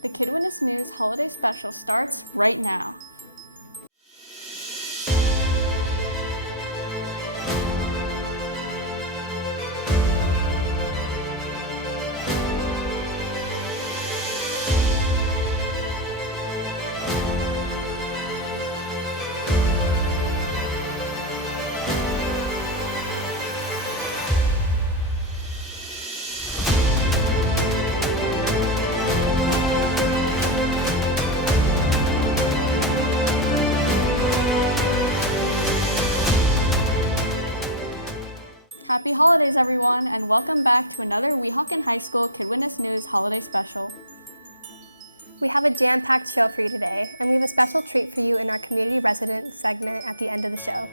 The KWN News Holiday Special starts right now. Happy holidays, everyone, and welcome back to another Weehawken High School KWN News Holiday Special. We have a jam-packed show for you today, and we have a special treat for you in our community resident segment at the end of the show.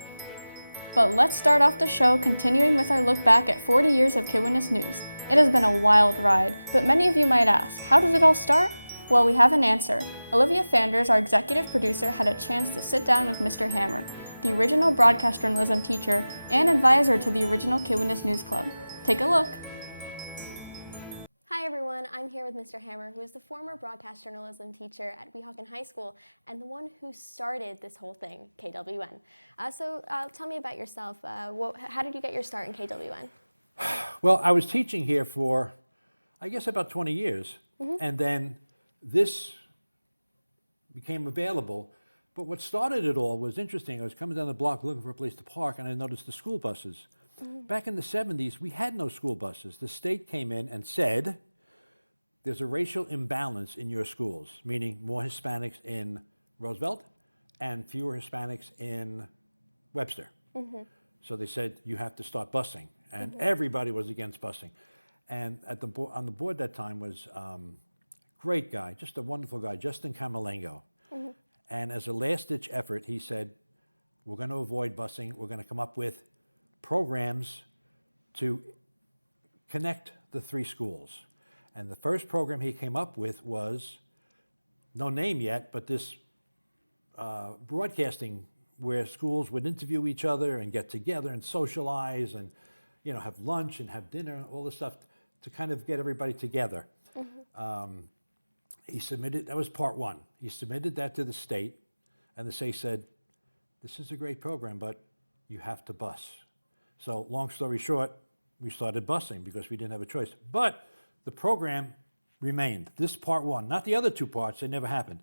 But let's start off the show continuing with our look back at 40 years of KWN News. It has been a wild ride, but many of you might ask, how does it all start? Well, we have an answer. Olivia Fanders, our executive producer, had a chance to sit down with Mr. Hammer, the original broadcast journalism teacher and advisor to the original KWN News Club. Take a look. Hi everyone, I'm here with Mr. Hammer, who is the former broadcast journalism teacher at Weehawken High School and the one who started this whole thing, KWN. So tell me about yourself. How did you get your start in KWN? Well, I was teaching here for, I guess, about 20 years, and then this became available. But what started it all was interesting. I was coming down the block looking for a place to park, and I noticed the school buses. Back in the 70s, we had no school buses. The state came in and said, there's a racial imbalance in your schools, meaning more Hispanics in Roosevelt and fewer Hispanics in Webster. So they said, you have to start busing. And everybody was against busing. And on the board that time was great guy, just a wonderful guy, Justin Camalengo. And as a last-ditch effort, he said, we're going to avoid busing. We're going to come up with programs to connect the three schools. And the first program he came up with was, no name yet, but this broadcasting where schools would interview each other and get together and socialize and have lunch and have dinner and all this stuff to kind of get everybody together. He submitted, that was part one. He submitted that to the state, and the state said, this is a great program, but you have to bus. So long story short, we started busing because we didn't have a choice. But the program remained. This part one, not the other two parts, they never happened.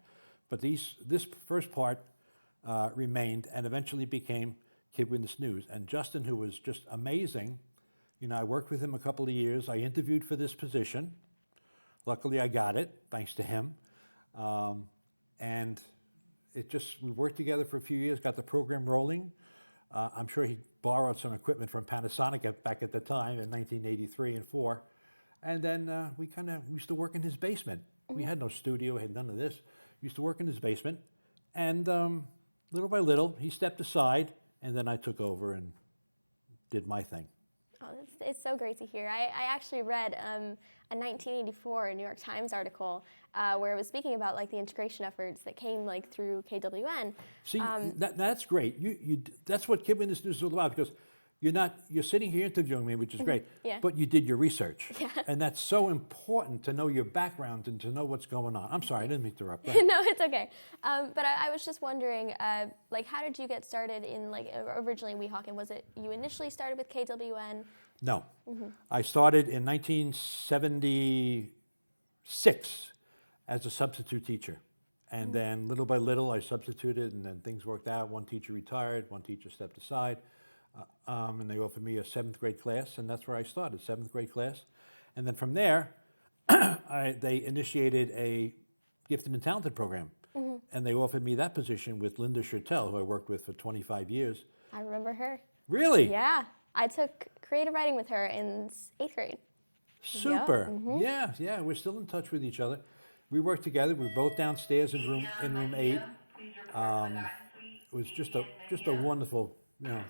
But this first part remained and eventually became KWN News. And Justin, who was just amazing, I worked with him a couple of years. I interviewed for this position. Luckily, I got it, thanks to him. And we worked together for a few years, got the program rolling. I'm sure he borrowed some equipment from Panasonic back at the time in 1983 and 4. And then we used to work in his basement. We had no studio, had none of this. We used to work in his basement. And little by little, he stepped aside, and then I took over and did my thing. Oh, it's so great to hear. I actually read a 1984 New York Times article where it was speaking about the integration efforts that came through KWN. See, that's great. That's what KWN News is all about, because you're sitting here interviewing me, which is great, but you did your research. And that's so important to know your background and to know what's going on. I'm sorry, I didn't mean to interrupt. No, it's okay. But I was just wondering, how did you get started in, originally in Weehawken? Was it you initially started with KWN? No. I started in 1976 as a substitute teacher. And then little by little, I substituted, and then things worked out. One teacher retired, one teacher stepped aside. And they offered me a 7th grade class, and that's where I started, 7th grade class. And then from there, they initiated a gifted and talented program. And they offered me that position with Linda Schertel, who I worked with for 25 years. I remember her. Really? Yeah. I took creative writing with her in 8th grade. Super. Yeah, we're still in touch with each other. We worked together. We were both downstairs in room 8. It was just a wonderful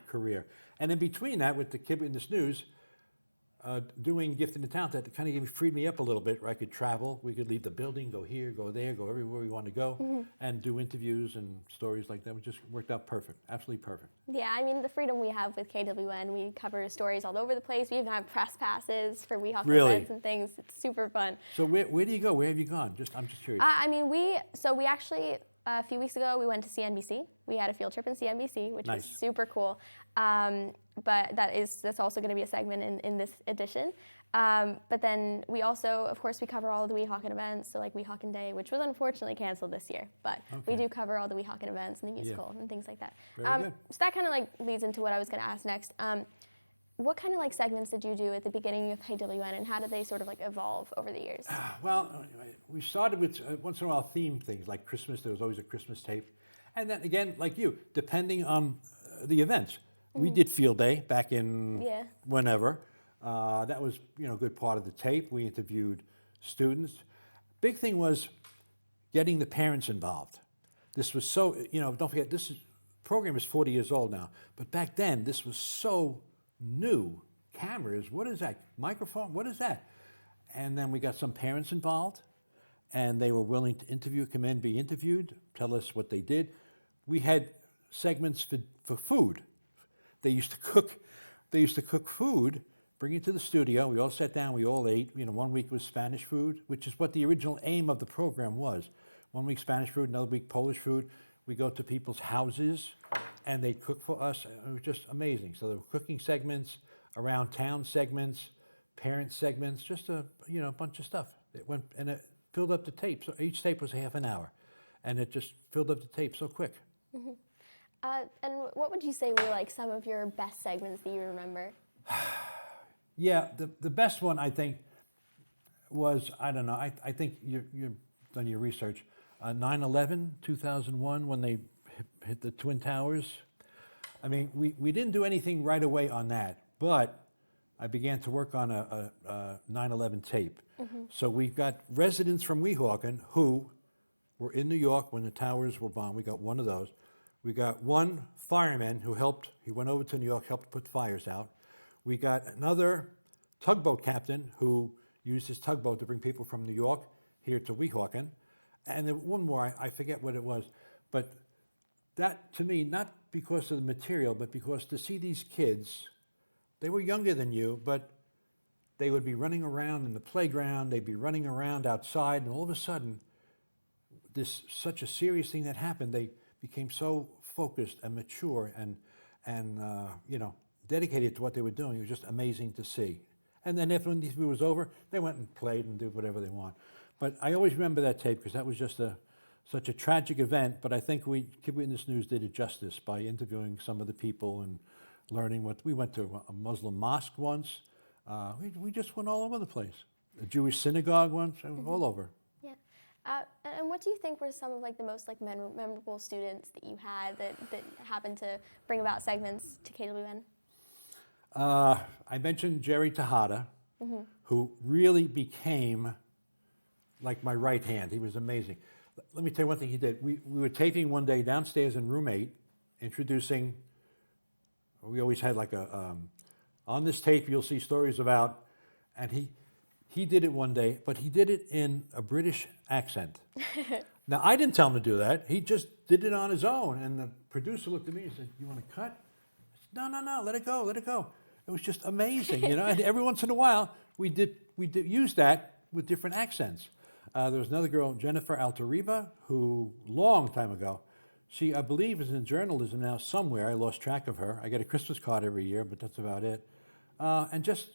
career. And in between that, with the KWN News, doing Gifted and Talented, that kind of freed me up a little bit where I could travel. We could leave the building, go here, go there, go everywhere we want to go, and do interviews and stories like that. It just worked out perfect, absolutely perfect. Yeah, I mean, the freedom we have with KWN, we cover stories all over the place. We even have press passes for WeHawk events and things. It's super fun. So where do you go? Where have you gone? I'm just curious. I mean, we actually, a few weeks ago, we went to CNBC. We had a field trip in CNBC, which was super cool. But that's also going to be a segment in this edition. But then we also, of course, we cover all of the Weehawken events, so like Weehawken Day, which was unfortunately canceled this year. But we do cover all the Weehawken events and the musical and things like that. Very good. So that kind of like leads into what I was going to ask next. What kind of like segments did you do at the beginning of KWN, and how did they sort of like evolve over the years? Well, we started with once in a while themed things like Christmas. There was always a Christmas tape. And then again, like you, depending on the events. We did Field Day back in whenever. That was, a good part of the tape. We interviewed students. Big thing was getting the parents involved. This was so, don't forget, program is 40 years old now. But back then, this was so new. Cameras, what is that? Microphone, what is that? And then we got some parents involved, and they were willing to come in, be interviewed, tell us what they did. We had segments for food. They used to cook food, bring it to the studio. We all sat down, we all ate. 1 week was Spanish food, which is what the original aim of the program was. 1 week Spanish food, another week Polish food. We go to people's houses, and they'd cook for us. It was just amazing. So there were cooking segments, around town segments, parent segments, just a bunch of stuff. It went and it filled up the tape. So each tape was half an hour, and it just filled up the tape so quick. And what would you say were like some of your best segments that you remember? Yeah, the best one I think was, I don't know, I think you've done your research. 9/11, 2001, when they hit the Twin Towers. I mean, we didn't do anything right away on that, but I began to work on a 9/11 tape. So we've got residents from Weehawken who were in New York when the towers were bombed. We got one of those. We got one fireman who he went over to New York, helped put fires out. We got another tugboat captain who used his tugboat to bring people from New York here to Weehawken. And then one more, I forget what it was. But that, to me, not because of the material, but because to see these kids, they were younger than you, but they would be running around in the playground, they'd be running around outside, and all of a sudden, such a serious thing that happened, they became so focused and mature and dedicated to what they were doing. It was just amazing to see. And then after the interview was over, they went and played and did whatever they want. But I always remember that tape because that was just such a tragic event. But I think KWN News did it justice by interviewing some of the people and learning we went to a Muslim mosque once. We just went all over the place. A Jewish synagogue once, all over. And what do you think were some of like the most like memorable students that you had that happened to bring about segments to KWN? I mentioned Jerry Tejada, who really became like my right hand. He was amazing. Let me tell you one thing he did. We were taping one day downstairs in room 8, introducing, we always had like on this tape you'll see stories about, and he did it one day, but he did it in a British accent. Now, I didn't tell him to do that. He just did it on his own. And the producer looked at me and said, "You want to cut?" I said, No, let it go, let it go. It was just amazing, And every once in a while, we did use that with different accents. There was another girl, Jennifer Alteriba, who, long time ago, she, I believe, is in journalism now somewhere. I lost track of her. I get a Christmas card every year, but that's about it. And just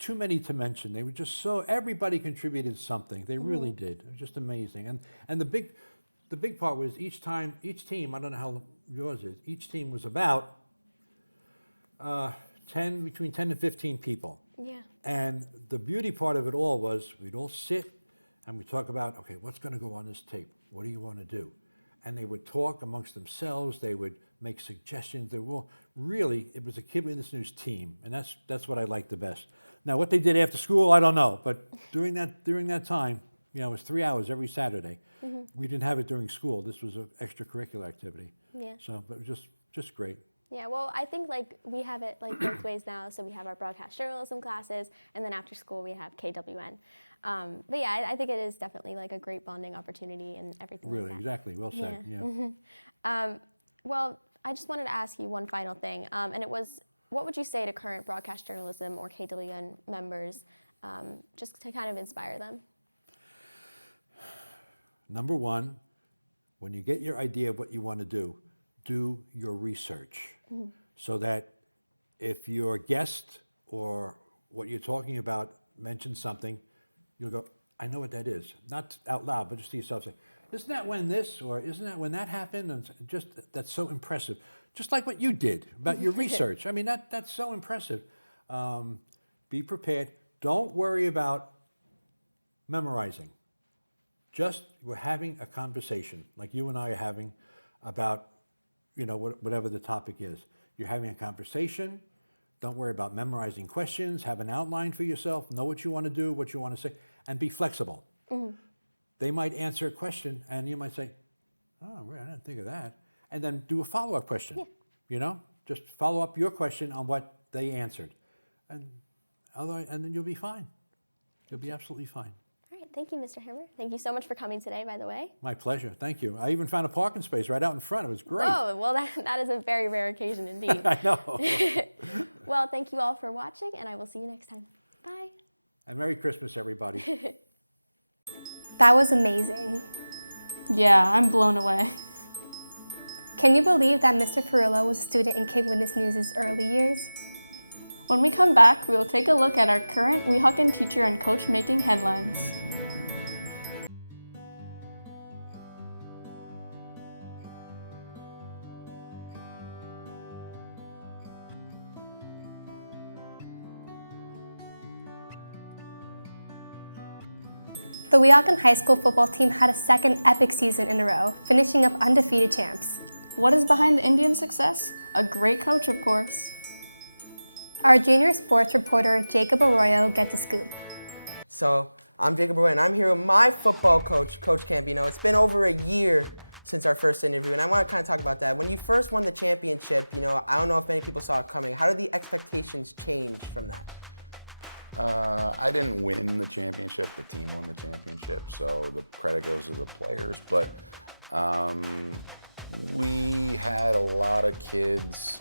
too many to mention. They were just everybody contributed something. They really did. It was just amazing. And the big part was each team, I don't know how yours is, each team was about between 10 and 15 people. Yeah. And the beauty part of it all was we'd all sit and we'd talk about, okay, what's going to go on this tape? What do you want to do? And they would talk amongst themselves. They would make suggestions. They were all, really, it was a KWN News team, and that's what I liked the best. Now, what they did after school, I don't know, but during that time, it was 3 hours every Saturday. We didn't have it during school. This was an extracurricular activity. Yeah. So, but it was just great. Yeah, well, I think like we have it like both ways now. So we have our broadcast journalism classes, and then after school we have KWN. But yeah, I think it is definitely like a great bonding opportunity and everything Really, like that. exactly. Well said. Yeah. Well, I just wanted to ask you one final thing, and it was, what would you say to current broadcast journalism or KWN members, just to kind of inspire them? Number one, when you get your idea of what you want to do your research so that if your guest or what you're talking about mentions something, you'll go, I know what that is. Not out loud, but just to yourself say, isn't that when this, or isn't that when that happened? And just, that's so impressive. Just like what you did about your research. I mean, that's so impressive. Be prepared. Don't worry about memorizing. Just, we're having a conversation, like you and I are having about, whatever the topic is. You're having a conversation. Don't worry about memorizing questions. Have an outline for yourself. Know what you want to do, what you want to say, and be flexible. They might answer a question, and you might say, oh, I didn't think of that. And then do a follow-up question. Yeah. Just follow up your question on what they answered. And then you'll be fine. You'll be absolutely fine. All right, thank you, Mr. Hammer. Thank you so much for coming today, by the way. My pleasure, thank you. I even found a parking space right out in front. It was great. Oh, well, that is a very rare occasion indeed. I know. Well, thank you all for watching, and I will see you next time. Bye. And Merry Christmas, everybody. That was amazing. Yeah, I'm blown away. Can you believe that Mr. Ferrillo was a student in KWN News' early years? When we come back, we will take a look at our current Weehawken teacher and coach making headlines. The Weehawken High School football team had a second epic season in a row, finishing up undefeated champs. What is behind the Indians' success? A great coach, of course. Our junior sports reporter, Jacob Arroyo, gets a scoop. So, I'm Jacob Arroyo, and I'm here with my football coach, Coach Campino. It's been over a year since our first interview, and I want to kind of talk about that. When you first won the championship, I don't know if many people saw it coming. How did the expectations change from that? I didn't win the championship. The team won the championship, so the credit goes to the players. But we had a lot of kids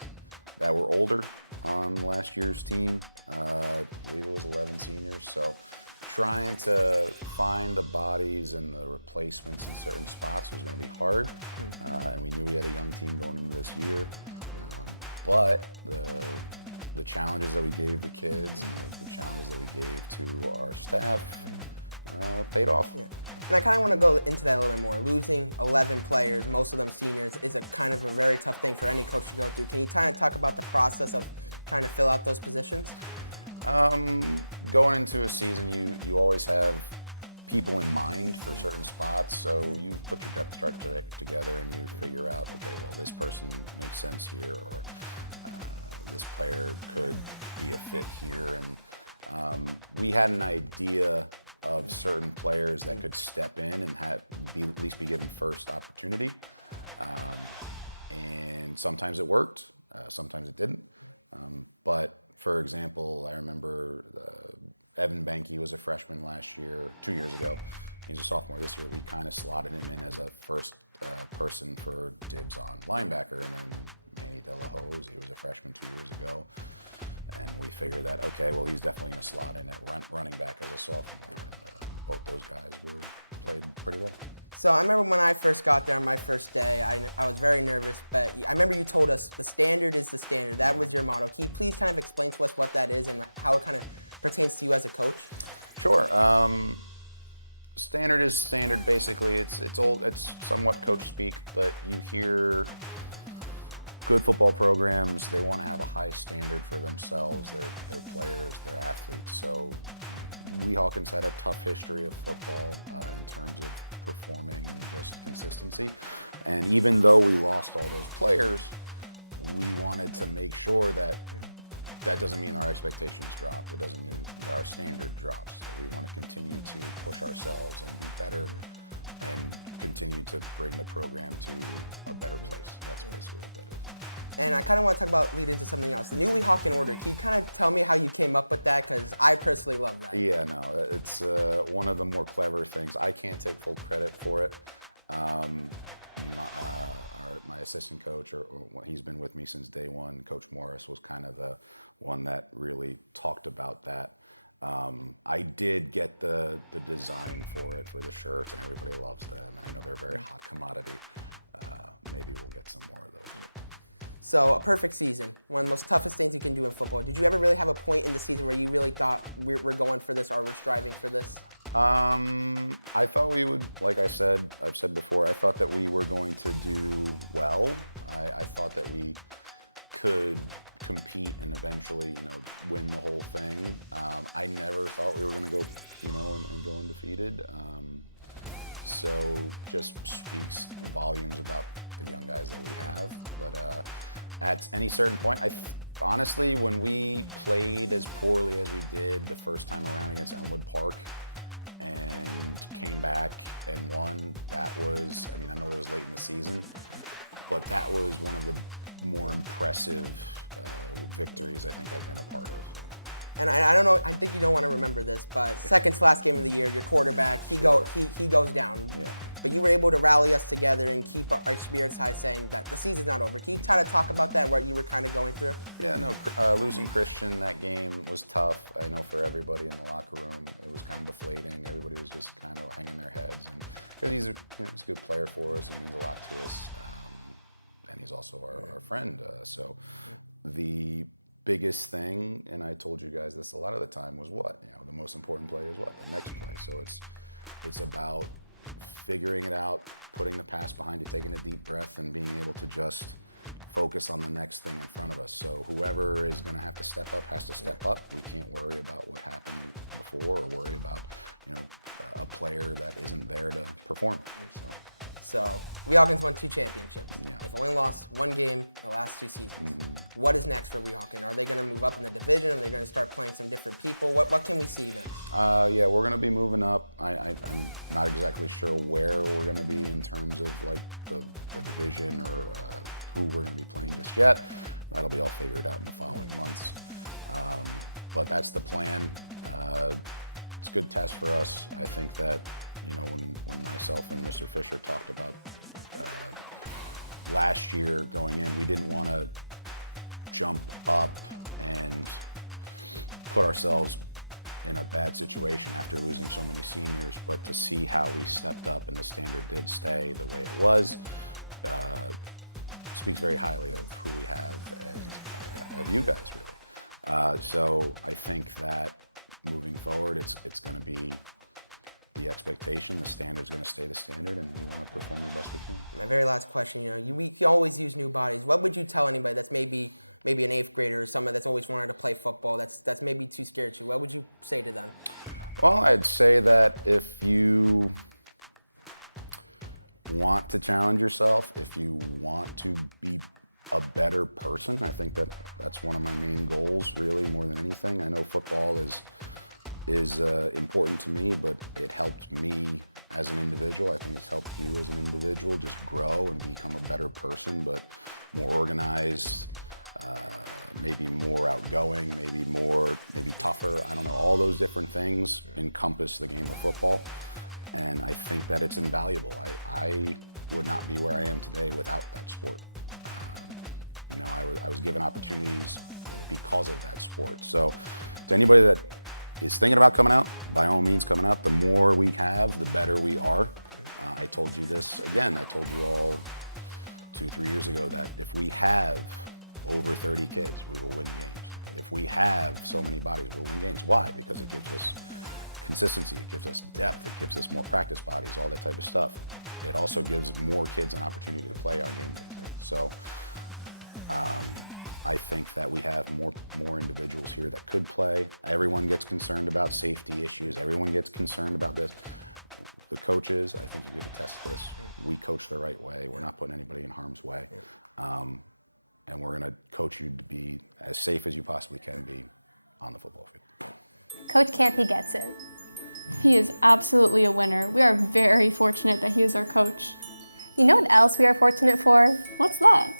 that were older on last year's team. I believe it was 11 seniors. So trying to find the bodies and the replacements in certain spots was going to be hard. And we knew we had a young team going into this year. But the challenges that we gave the kids and the challenges that we gave to our staff paid off. Yeah. And I kind of want to go into that a little bit more. Losing 11 players, most of them seniors, is a kind of a very tough thing for any coach to go through. Can you kind of talk about the process of trying to fill out those positions? Going into a season, you always have people in mind for certain spots, so you put your depth chart together and you figure out, okay, well, this person makes sense here, or this player could be a fit here. And we had an idea of certain players that could step in and at least be given first opportunity. And sometimes it worked, sometimes it didn't. But for example, I remember Evan Benke was a freshman 2 years ago. He's a sophomore this year. We kind of slotted him in as a first person for dibs on linebacker, and then Manny De La Hoz, he was a freshman 2 years ago. And we figured that, okay, well, he's definitely going to slot in at running back as a sophomore. And both those guys played pretty well. So I remember when I first got there on my first day, I was very nervous, but I remember you told us the standard is the standard. That was your motto. Can you please kind of explain to us what that is and how it kind of pertains to you as a coach? Sure. Standard is standard, basically. It's somewhat coach speak, but you hear good football programs, they want to have a high standard for themselves, their players, their athletes. So Weehawken's had a tough history of football in terms of performing and just consistency. And even though we lost all those players, we wanted to make sure that doesn't mean our expectations drop. It doesn't mean that our standard drops. We want to continue to push ourselves and be better and continue to bring the program to a better place. That's basically what that is. And I kind of want to talk about lead into something else. The new Weehawken order. Can you kind of tell me how you came up with that? Because I personally love that. Yeah, no, it's one of the more clever things. I can't take full credit for it. My assistant coach, or he's been with me since day one, Coach Morris, was kind of the one that really talked about that. I did get the design for it, for the shirts, and everybody loves them. And I know they're a very hot commodity. Maybe we'll get some more of those. So, a perfect season, one of the most toughest things you can do in football. Did you ever really have a point in the season where you really thought we're going for this, or we're striving for this? I thought we would, like I've said before, I thought that we were going to do well. I thought that we could compete and eventually, win the whole thing. I never thought we were going to go, and go undefeated. So just speaks volumes about the young guys that we have. But at any certain point, honestly, when we played as poorly as we did the first time around against Elmwood Park and came back and won, that was, I know that was late in the season, but that was one of the more impressive victories I think I've been a part of. And I don't know, I think you don't want to remember this, but second to last game of the year, your quarterback, he goes down. Yeah. But you were able to rally us together and keep our spirits high, saying that the season's not over. Can you try to talk about that, what you were kind of going through? Yeah, no, losing Christian that game was tough. I know for everybody in the locker room, it was kind of deflating. Everybody was just kind of hanging their heads, and because he's a good player for us, it means a lot to us, and he's also our friend. So the biggest thing, and I told you guys this a lot of the time, was what? The most important play is what? The next play. So it's about figuring it out, putting the past behind you, taking a deep breath, and being able to just focus on the next thing in front of us. So whoever is going to have to step up has to step up. We can't worry about what happened before, or worry about a player that isn't there to perform. So Weehawken's won 2 championships. Yeah. They've only lost 1 game in the last 2 seasons. What is next for Weehawken? Are they going to move up in the division? Are they going to start playing some different people? What can we see next? Yeah, we're going to be moving up. I'm not exactly sure where we're going to be in terms of like the division or who we're going to be playing just yet. That'll be all figured out in the following months. But that's the plan. It's a good test for us. I think that when myself and Mr. Fisher talked about last year going in, we didn't want to jump up and put ourselves in a bad situation after losing so many seniors, but to see how we stepped up and the standard did stay the way it was, speaks very highly of who we have, of you guys, really. So I think that moving forward, it's going to be the expectation, the standard's going to stay the standard, and we want to perform the best we can. My very last question, we always use new bodies. What would you tell anybody that's maybe an 8th grader or someone that's always wanted to play football, that's maybe too scared to? What would you say to them? Well, I'd say that if you want to challenge yourself, if you want to be a better person, I think that's one of my main goals, really, more than anything. I know football is important to me, but it helped me as an individual. I think it's helped you as an individual just grow and become a better person, but more organized, maybe more outgoing, maybe tougher. I don't know. All those different things encompass the game of football, and I think that it's invaluable. I would not be where I am today without that sport. I was given opportunities because of that sport. So to anybody that is thinking about coming out, by all means coming out. The more we have, the better we are. I told you this again, I told you all 2-3 years ago that if we have over 30 kids, we will win games. If we have so many bodies, we'll win games. Why? Because it gives us consistency, it gives us depth, it gives us more practice bodies, all that type of stuff. It also gives more kids an opportunity to play on game day. So I think that we have more individuals here that could play. Everyone gets concerned about safety issues. Everyone gets concerned about this. The coaches, I think you could attest to this. We coach the right way. We're not putting anybody in harm's way. And we're going to coach you to be as safe as you possibly can be on the football field. Coach Campy gets it. He is absolutely a winner. We are very fortunate that he is our coach. You know what else we are fortunate for? What's that?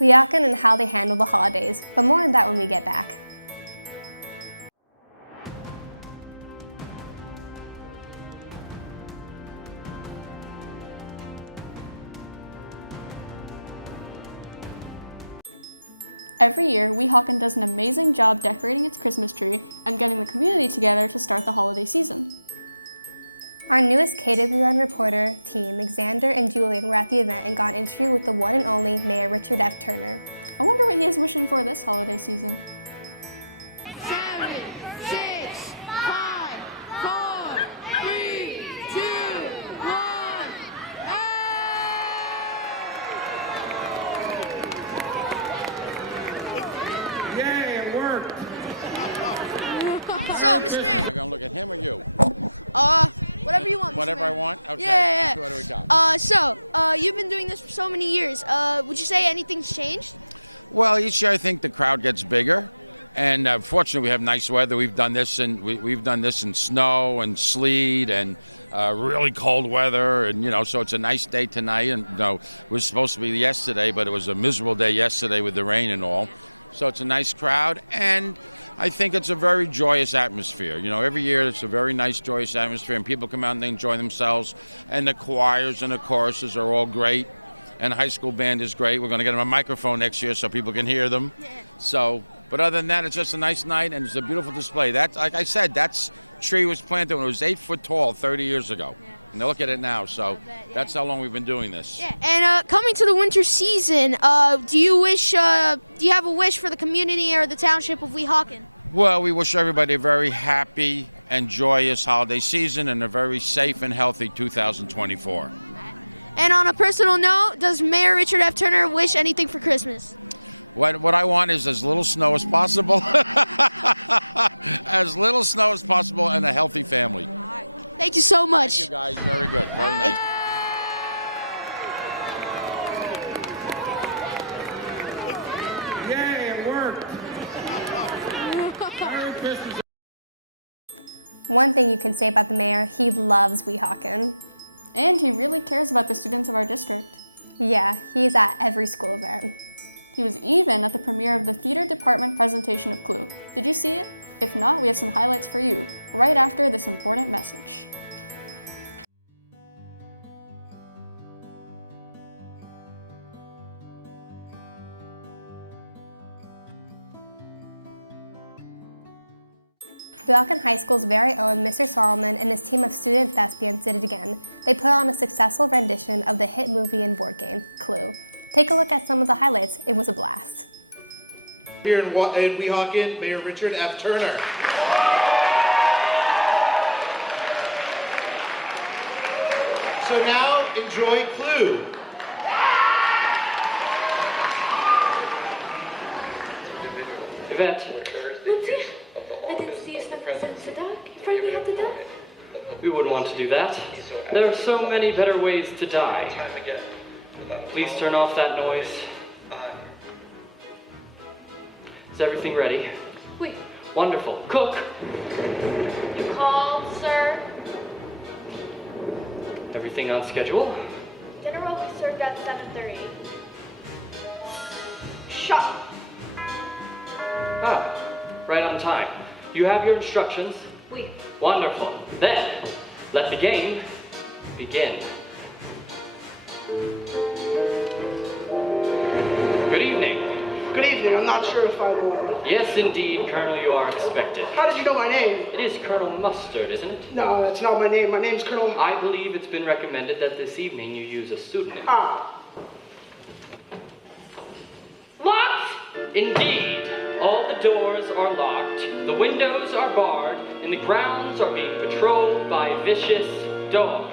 Weehawken and how they handle the holidays, but more on that when we get back. Every year, Weehawken does an amazing job decorating its Christmas tree and getting the community together to start the holiday season. Our newest KWN reporter team, Xander and Julian, were at the event and got an interview with the one and only Mayor Richard F. Turner. I wonder what he is wishing for this holiday season. 7, 6, 5, 4, 3, 2, 1. Yay, it worked. So, Mr. Mayor, Am I gonna look at him or you? whatever you want. Mr. Whatever I Mayor. want? Okay. Yeah. What do we got? So, you've been doing this for so many years. Would you say anything's changed? Well, each year I think the crowd gets bigger, and fortunately we have nice weather. We've done this in snow and sleet and really cold weather, and so it's a nice day tonight. And it was supposed to be yesterday, but it was a miserable day yesterday with the rain and all. So it's a nice crowd, and I think it's a very joyous atmosphere. Every year it's a very nice, joyous atmosphere, and people come out and they enjoy themselves. And the choirs and the choruses are all great, and high school band is great. We're going to get them a microphone next year so people can hear them. But other than that, it's just a nice night, and it's a beautiful display. That, like I said, that tree was planted when it was 8 foot tall 30 years ago. And look at it now. So that's how long we've been doing this. Yeah. And coming to the winter season, do you have a wish for the community or the township of Weehawken? Well, we wish everybody a very happy and joyous holiday season and a very safe and healthy 2024. And on a personal note, does Mayor Richard F. Turner wish anything for Christmas? What I want is as little snow as possible, as little snow as possible, and a healthy family. Thank you so much. Thank you guys, very good, very nice. Yay, it worked. One thing you can say about the mayor, he loves Weehawken. And he really cares about the students of our district. Yeah, he's at every school event. He was even at the premiere of the theater department presentation of Clue. Did you see it? If not, we have some highlights for you, right after this important message. Weehawken High School's very own Mr. Solomon and his team of student thespians did it again. They put on a successful rendition of the hit movie and board game, Clue. Take a look at some of the highlights. It was a blast. Here in Weehawken, Mayor Richard F. Turner. So now, enjoy Clue. Yvette. I didn't see you snap the dog. You finally had the dog? We wouldn't want to do that. There are so many better ways to die. Please turn off that noise. Is everything ready? Wait. Wonderful. Cook! You called, sir? Everything on schedule? Dinner will be served at 7:30. Shut. Ah, right on time. You have your instructions? Oui. Wonderful. Then, let the game begin. Good evening. Good evening. I'm not sure if I will. Yes, indeed, Colonel, you are expected. How did you know my name? It is Colonel Mustard, isn't it? No, that's not my name. My name's Colonel... I believe it's been recommended that this evening you use a pseudonym. Ah. Locked! Indeed. All the doors are locked, the windows are barred, and the grounds are being patrolled by vicious dogs.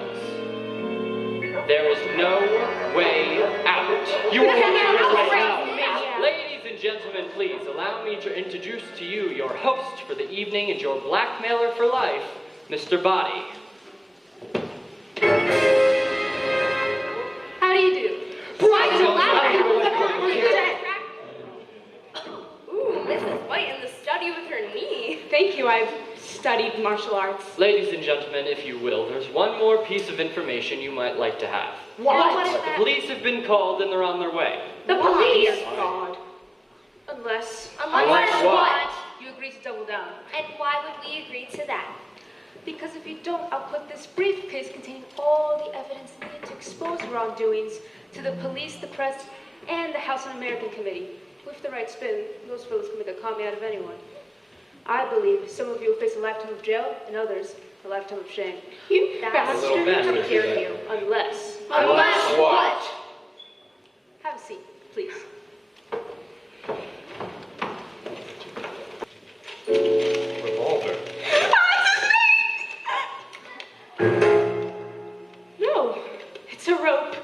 There is no way out. You are here right now. Ladies and gentlemen, please allow me to introduce to you your host for the evening and your blackmailer for life, Mr. Body. How do you do? Ooh, Mrs. White in the study with her knee. Thank you, I've studied studied martial arts. Ladies and gentlemen, if you will, there's one more piece of information you might like to have. What is The that? police have been called and they're on their way. The police? God. Unless what? you agree to double down. And why would we agree to that? Because if you don't, I'll put this briefcase containing all the evidence needed to expose wrongdoings to the police, the press, and the House Un-American Committee. With the right spin, those fellows can make a commie out of anyone. I believe some of you will face a lifetime of jail, and others a lifetime of shame. You That's little bastard. how dare you, unless what? Have a seat, please. Revolver. No, it's a rope.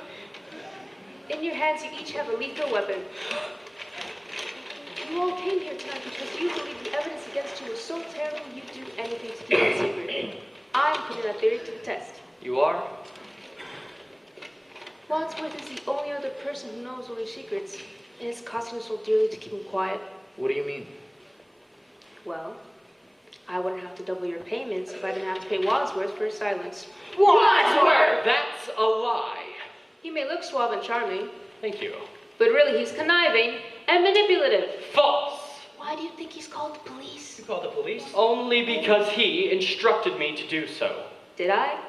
In your hands, you each have a lethal weapon. You all came here tonight because you believe the evidence against you is so terrible you'd do anything to keep it secret. I'm putting that theory to the test. You are? Wadsworth is the only other person who knows all your secrets, and it's costing us so dearly to keep him quiet. What do you mean? Well, I wouldn't have to double your payments if I didn't have to pay Wadsworth for his silence. Wadsworth! That's a lie. He may look suave and charming, Thank you. but really he's conniving and manipulative. False. Why do you think he's called the police? You called the police? Only because he instructed me to do so. Did I?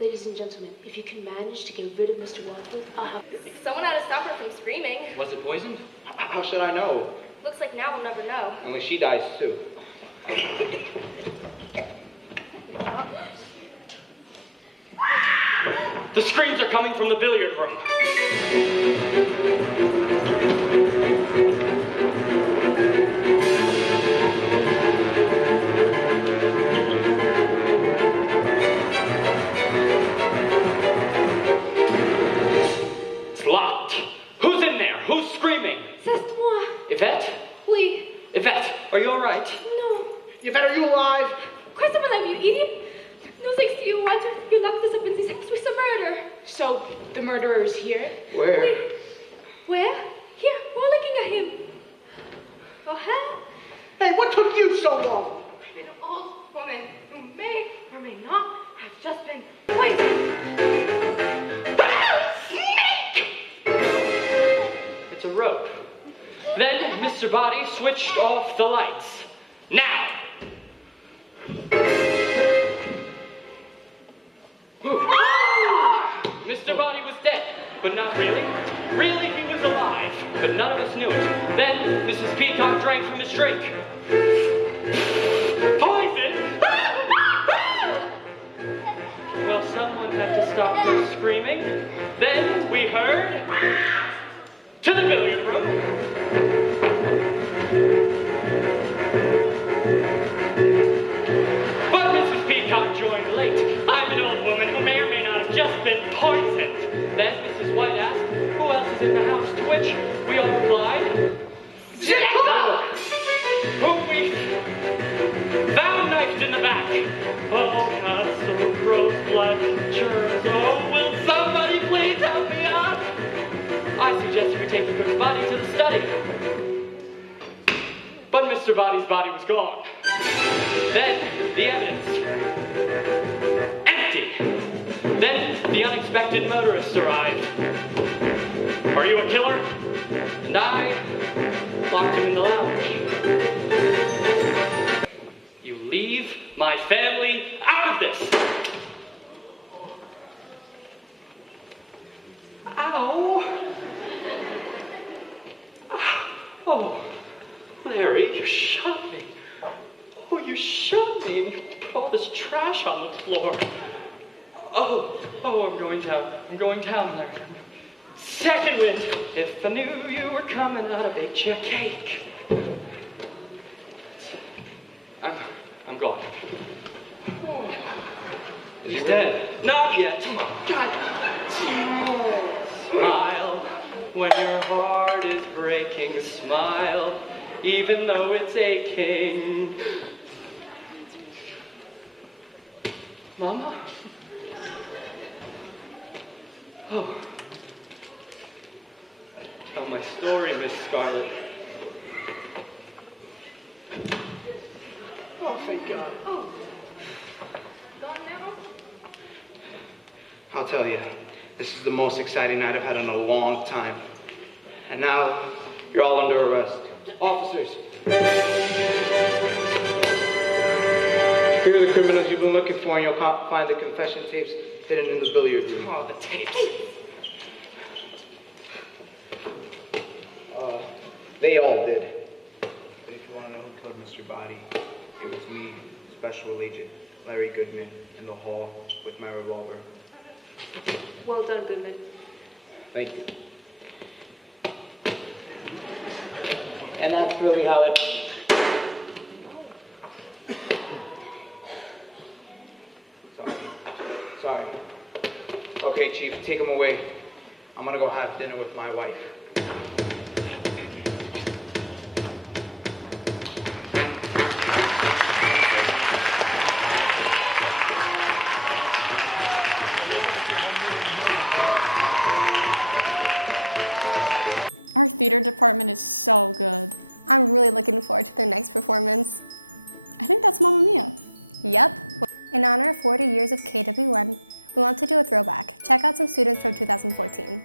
Ladies and gentlemen, if you can manage to get rid of Mr. Wadsworth, I'll have... Someone had to stop her from screaming. Was it poisoned? How should I know? Looks like now we'll never know. Only she dies too. The screams are coming from the billiard room. It's locked. Who's in there? Who's screaming? C'est moi. Yvette? Oui. Yvette, are you all right? No. Yvette, are you alive? Of course I'm alive, you idiot. No thanks to you, Walter. You locked us up in this house with some murder. So, the murderer is here? Where? Oui. Where? Here, we're looking at him. Oh, huh? Hey, what took you so long? An old woman who may or may not have just been poisoned. It's a rope. Then Mr. Body switched off the lights. Now! Mr. Body was dead, but not really. Really, he was alive, but none of us knew it. Then Mrs. Peacock drank from his drink. Poison! Well, someone had to stop her screaming. Then we heard... to the billiard room. But Mrs. Peacock joined late. I'm an old woman who may or may not have just been poisoned. Then Mrs. White asked, who else is in the house? To which we all replied, Jekyll! Whom we found knifed in the back. Oh, castle grows black germs. Oh, will somebody please help me out? I suggest we take the cook's body to the study. But Mr. Body's body was gone. Then the evidence. Empty. Then the unexpected motorist arrived. Are you a killer? And I locked him in the lounge. You leave my family out of this. Ow. Oh, Larry, you shot me. Oh, you shot me and you put all this trash on the floor. Oh, I'm going down. I'm going down, Larry. Second wind. If I knew you were coming, I'd have baked you a cake. I'm gone. Oh. He's dead. Not yet. God. Smile when your heart is breaking. Smile even though it's aching. Mama? Oh. Tell my story, Miss Scarlet. Oh, thank God. Oh. Gone now? I'll tell you, this is the most exciting night I've had in a long time. And now, you're all under arrest. Officers. Here are the criminals you've been looking for, and you'll find the confession tapes hidden in the billiard room. Oh, the tapes. They all did. But if you want to know who killed Mr. Body, it was me, Special Agent Larry Goodman, in the hall with my revolver. Well done, Goodman. Thank you. And that's really how it... Sorry. Okay, Chief, take him away. I'm gonna go have dinner with my wife. Our theater department is so good. I'm really looking forward to their next performance. I think that's Mamma Mia. Yep. In honor of 40 years of KWN, we want to do a throwback. Check out some students from 2014.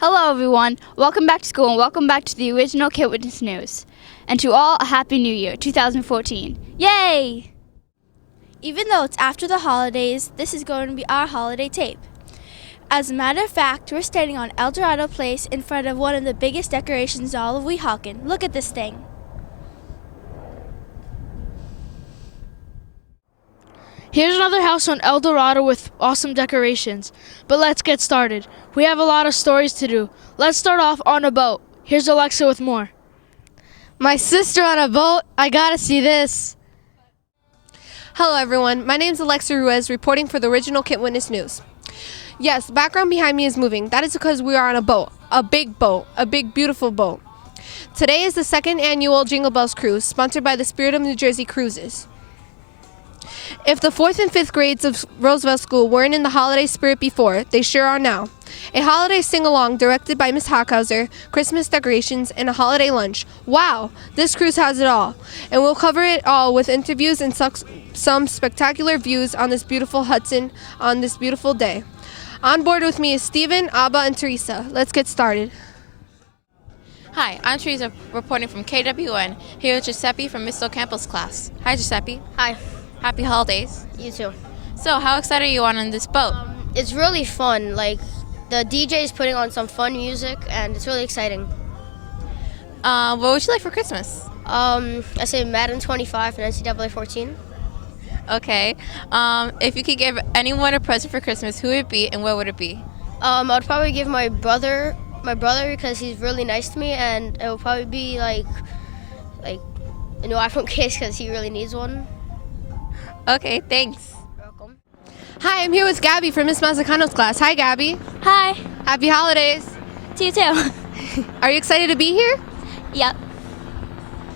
Hello everyone, welcome back to school and welcome back to the original KWN News. And to all, a Happy New Year, 2014. Yay! Even though it's after the holidays, this is going to be our holiday tape. As a matter of fact, we're standing on El Dorado Place in front of one of the biggest decorations in all of Weehawken. Look at this thing. Here's another house on El Dorado with awesome decorations. But let's get started. We have a lot of stories to do. Let's start off on a boat. Here's Alexa with more. My sister on a boat? I gotta see this. Hello everyone, my name is Alexa Ruiz, reporting for the original KWN News. Yes, the background behind me is moving. That is because we are on a boat, a big beautiful boat. Today is the second annual Jingle Bells Cruise, sponsored by the Spirit of New Jersey Cruises. If the 4th and 5th grades of Roosevelt School weren't in the holiday spirit before, they sure are now. A holiday sing-along directed by Miss Hockhauser, Christmas decorations, and a holiday lunch. Wow, this cruise has it all. And we'll cover it all with interviews and some spectacular views on this beautiful Hudson on this beautiful day. On board with me is Stephen, Abba, and Teresa. Let's get started. Hi, I'm Teresa, reporting from KWN, here with Giuseppe from Miss Ocampo's class. Hi, Giuseppe. Hi. Happy holidays. You too. So, how excited are you on this boat? It's really fun. Like, the DJ is putting on some fun music, and it's really exciting. What would you like for Christmas? I say Madden 25 and NCAA 14. Okay. If you could give anyone a present for Christmas, who would it be and what would it be? I'd probably give my brother because he's really nice to me, and it would probably be like a new iPhone case because he really needs one. Okay, thanks. Welcome. Hi, I'm here with Gabby from Miss Mazzacano's class. Hi, Gabby. Hi. Happy holidays. To you too. Are you excited to be here? Yep.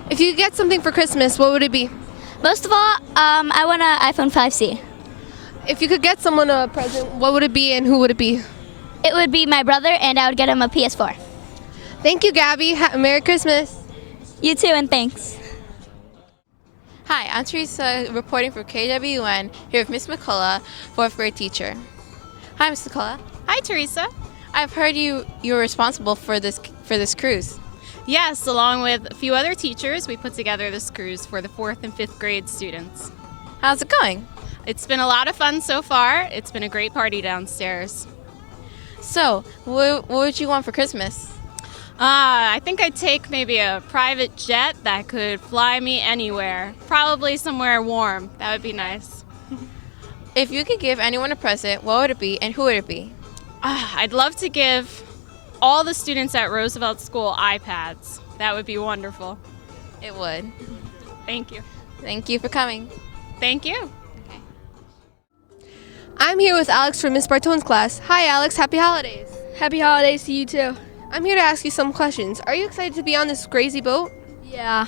If you could get something for Christmas, what would it be? Most of all, I want an iPhone 5C. If you could get someone a present, what would it be and who would it be? It would be my brother, and I would get him a PS4. Thank you, Gabby. Merry Christmas. You too, and thanks. Hi, I'm Teresa, reporting for KWN, here with Miss McCullough, 4th grade teacher. Hi, Miss McCullough. Hi, Teresa. I've heard you're responsible for this cruise. Yes, along with a few other teachers, we put together this cruise for the 4th and 5th grade students. How's it going? It's been a lot of fun so far. It's been a great party downstairs. So, what would you want for Christmas? I think I'd take maybe a private jet that could fly me anywhere. Probably somewhere warm. That would be nice. If you could give anyone a present, what would it be and who would it be? I'd love to give all the students at Roosevelt School iPads. That would be wonderful. It would. Thank you. Thank you for coming. Thank you. Okay. I'm here with Alex from Miss Bartone's class. Hi, Alex. Happy holidays. Happy holidays to you too. I'm here to ask you some questions. Are you excited to be on this crazy boat? Yeah.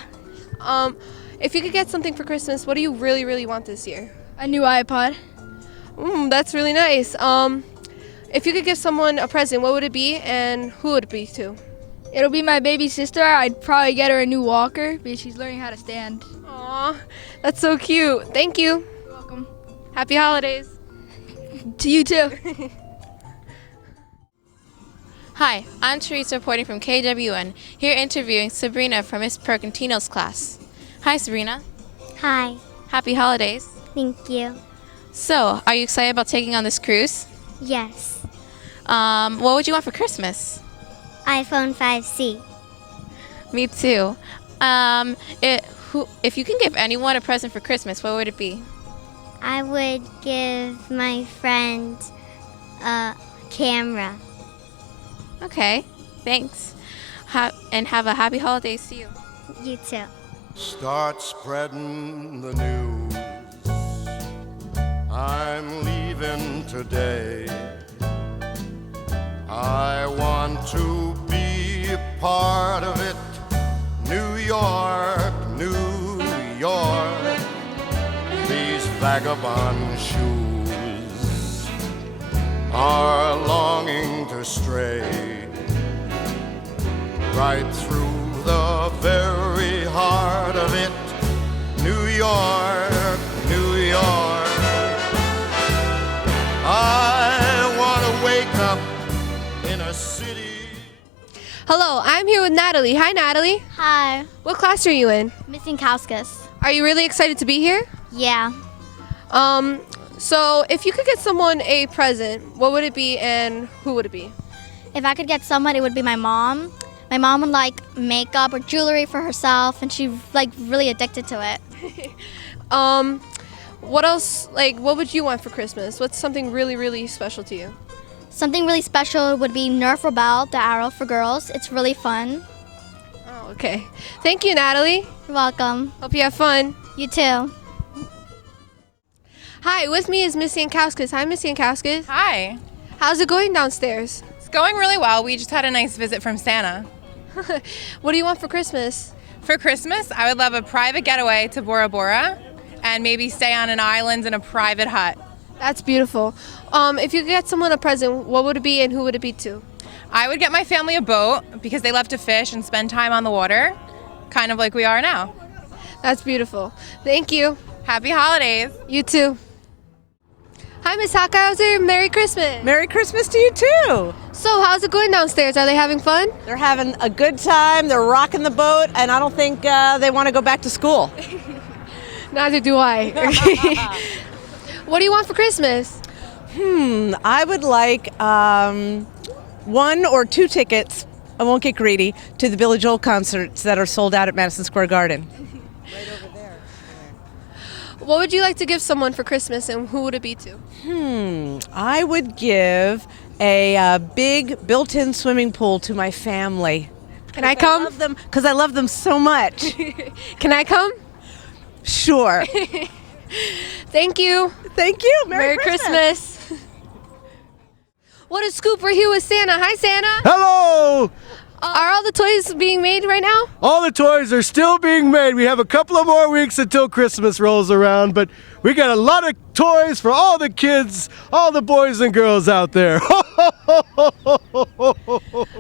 If you could get something for Christmas, what do you really, really want this year? A new iPod. That's really nice. If you could give someone a present, what would it be and who would it be to? It'll be my baby sister. I'd probably get her a new walker because she's learning how to stand. Aw, that's so cute. Thank you. You're welcome. Happy holidays. To you too. Hi, I'm Teresa reporting from KWN, here interviewing Sabrina from Miss Percantino's class. Hi, Sabrina. Hi. Happy holidays. Thank you. So, are you excited about taking on this cruise? Yes. What would you want for Christmas? iPhone 5C. Me too. If you can give anyone a present for Christmas, what would it be? I would give my friend a camera. Okay, thanks. And have a happy holidays to you. You too. Start spreading the news. I'm leaving today. I want to be a part of it. New York, New York. These vagabond shoes are longing to stray right through the very heart of it. New York, New York. I want to wake up in a city. Hello, I'm here with Natalie. Hi, Natalie. Hi. What class are you in? Missing Kauskas. Are you really excited to be here? Yeah. So if you could get someone a present, what would it be and who would it be? If I could get someone, it would be my mom. My mom would like makeup or jewelry for herself, and she's like really addicted to it. What else, what would you want for Christmas? What's something really, really special to you? Something really special would be Nerf Rebel, the arrow for girls. It's really fun. Oh, okay. Thank you, Natalie. You're welcome. Hope you have fun. You too. Hi, with me is Missy Yankowskis. Hi, Missy Yankowskis. Hi. How's it going downstairs? It's going really well. We just had a nice visit from Santa. What do you want for Christmas? For Christmas, I would love a private getaway to Bora Bora and maybe stay on an island in a private hut. That's beautiful. If you could get someone a present, what would it be and who would it be to? I would get my family a boat because they love to fish and spend time on the water, kind of like we are now. That's beautiful. Thank you. Happy holidays. You too. Hi, Miss Hockhauser. Merry Christmas. Merry Christmas to you too. So, how's it going downstairs? Are they having fun? They're having a good time. They're rocking the boat, and I don't think they want to go back to school. Neither do I. What do you want for Christmas? I would like 1 or 2 tickets, I won't get greedy, to the Billy Joel concerts that are sold out at Madison Square Garden. What would you like to give someone for Christmas, and who would it be to? I would give a big built-in swimming pool to my family. Can I come? Because I love them so much. Can I come? Sure. Thank you. Thank you. Merry Christmas. What a scoop. We're here with Santa. Hi, Santa. Hello! Are all the toys being made right now? All the toys are still being made. We have a couple of more weeks until Christmas rolls around, but we got a lot of toys for all the kids, all the boys and girls out there.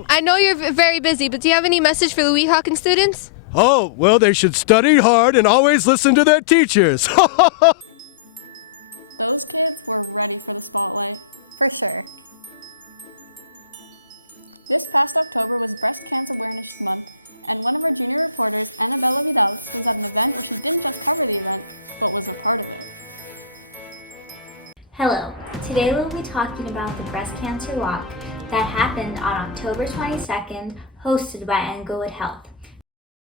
I know you're very busy, but do you have any message for the Weehawken students? Oh, well, they should study hard and always listen to their teachers. Those kids were ready for the spotlight. For sure. This past October was Breast Cancer Awareness Month, and one of our junior reporters, Annabella Vidales, was at an event where she didn't just cover the event, but was a part of it. Hello, today we'll be talking about the Breast Cancer Walk that happened on October 22nd, hosted by Englewood Health.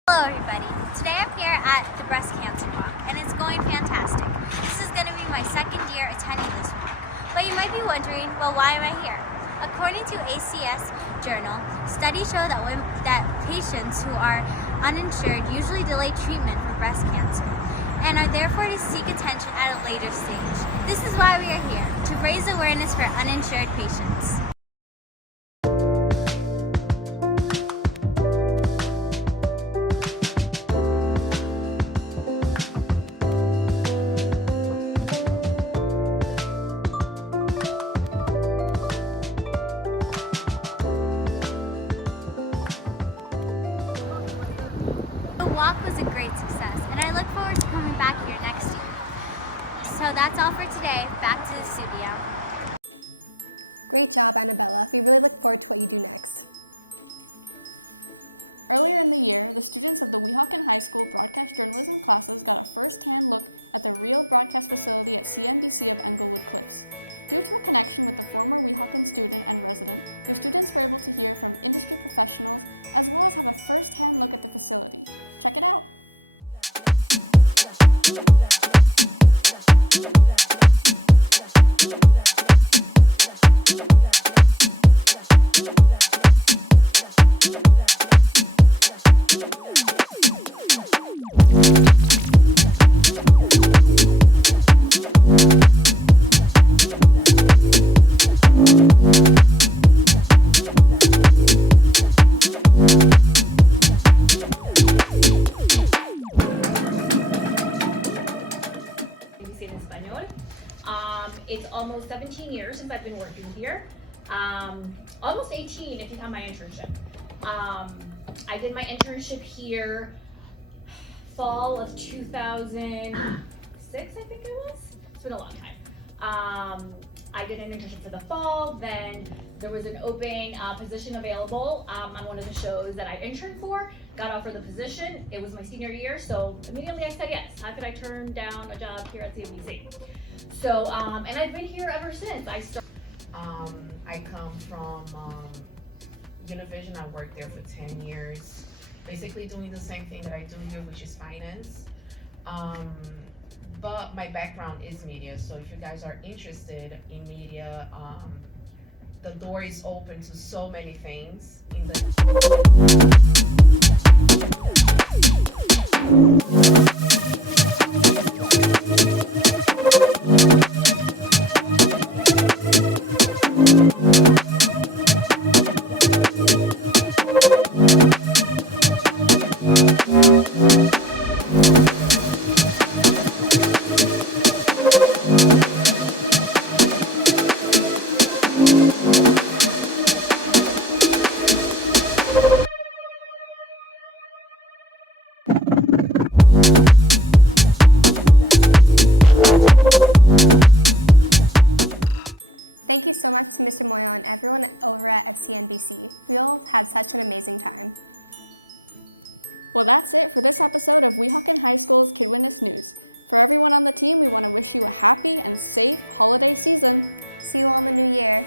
Hello everybody, today I'm here at the Breast Cancer Walk, and it's going fantastic. This is going to be my second year attending this walk, but you might be wondering, well, why am I here? According to ACS Journal, studies show that patients who are uninsured usually delay treatment for breast cancer and are therefore to seek attention at a later stage. This is why we are here, to raise awareness for uninsured patients. that's all for today. Back to the studio. Great job, Annabella. We really look forward to what you do next. Earlier in the year, the students of the Weehawken High School broadcast journalism classes got a first-hand look at the real broadcast facility at CNBC of Englewood Cliffs. Due to a connection with the former Weehawken student and resident, the students were able to hear from industry professionals as well as have a first-hand look at the facility. Check it out. It's almost 17 years since I've been working here. Almost 18 if you count my internship. I did my internship here fall of 2006, I think it was. It's been a long time. I did an internship for the fall, then there was an open position available on one of the shows that I interned for, got offered the position. It was my senior year, so immediately I said yes. How could I turn down a job here at CNBC? So, and I've been here ever since. I come from Univision. I worked there for 10 years, basically doing the same thing that I do here, which is finance. But my background is media, so if you guys are interested in media, the door is open to so many things. Thank you so much to Mr. Moyo and everyone over at CNBC. We all had such an amazing time. Well, that's it for this episode of Weehawken High School's Kid Witness News. For everyone on the team, we want to wish you a happy and safe holiday season. See you all in the new year.